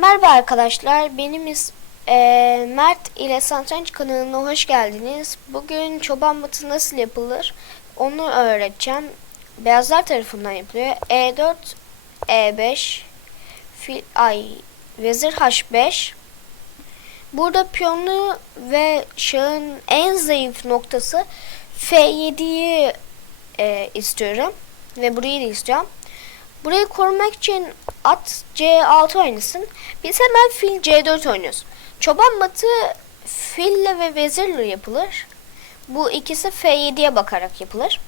Merhaba arkadaşlar, benim is eee, Mert ile Satranç kanalına hoş geldiniz. Bugün çoban matı nasıl yapılır onu öğreteceğim. Beyazlar tarafından yapılıyor. E4, E5, fil, ay, vezir H5. Burada piyonu ve şahın en zayıf noktası F7'yi e, istiyorum. Ve burayı da istiyorum. Burayı korumak için at C6 oynasın. Biz hemen fil C4 oynuyoruz. Çoban matı fille ve vezirle yapılır. Bu ikisi F7'ye bakarak yapılır.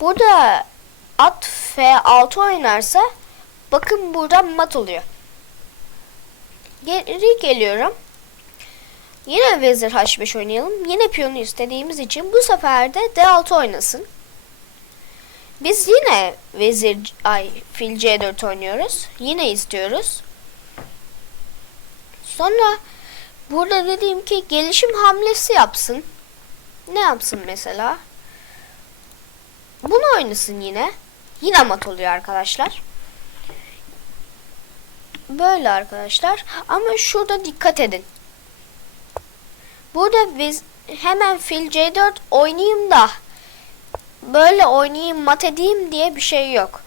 Burada at F6 oynarsa bakın burada mat oluyor. Geri geliyorum. Yine vezir H5 oynayalım. Yine piyonu istediğimiz için bu sefer de D6 oynasın. Biz yine vezir ay fil C4 oynuyoruz. Yine istiyoruz. Sonra burada dediğim ki gelişim hamlesi yapsın. Ne yapsın mesela? Bunu oynasın yine. Yine mat oluyor arkadaşlar. Böyle arkadaşlar. Ama şurada dikkat edin. Burada biz hemen fil C4 oynayayım da böyle oynayayım mat edeyim diye bir şey yok.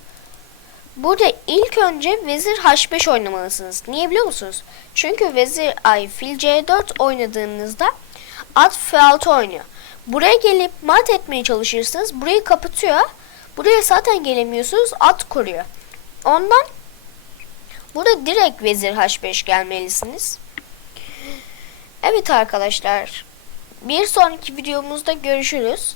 Burada ilk önce vezir H5 oynamalısınız. Niye biliyor musunuz? Çünkü vezir ay fil C4 oynadığınızda at F6 oynuyor. Buraya gelip mat etmeye çalışırsınız. Burayı kapatıyor. Buraya zaten gelemiyorsunuz. At kuruyor. Ondan burada direkt vezir H5 gelmelisiniz. Evet arkadaşlar. Bir sonraki videomuzda görüşürüz.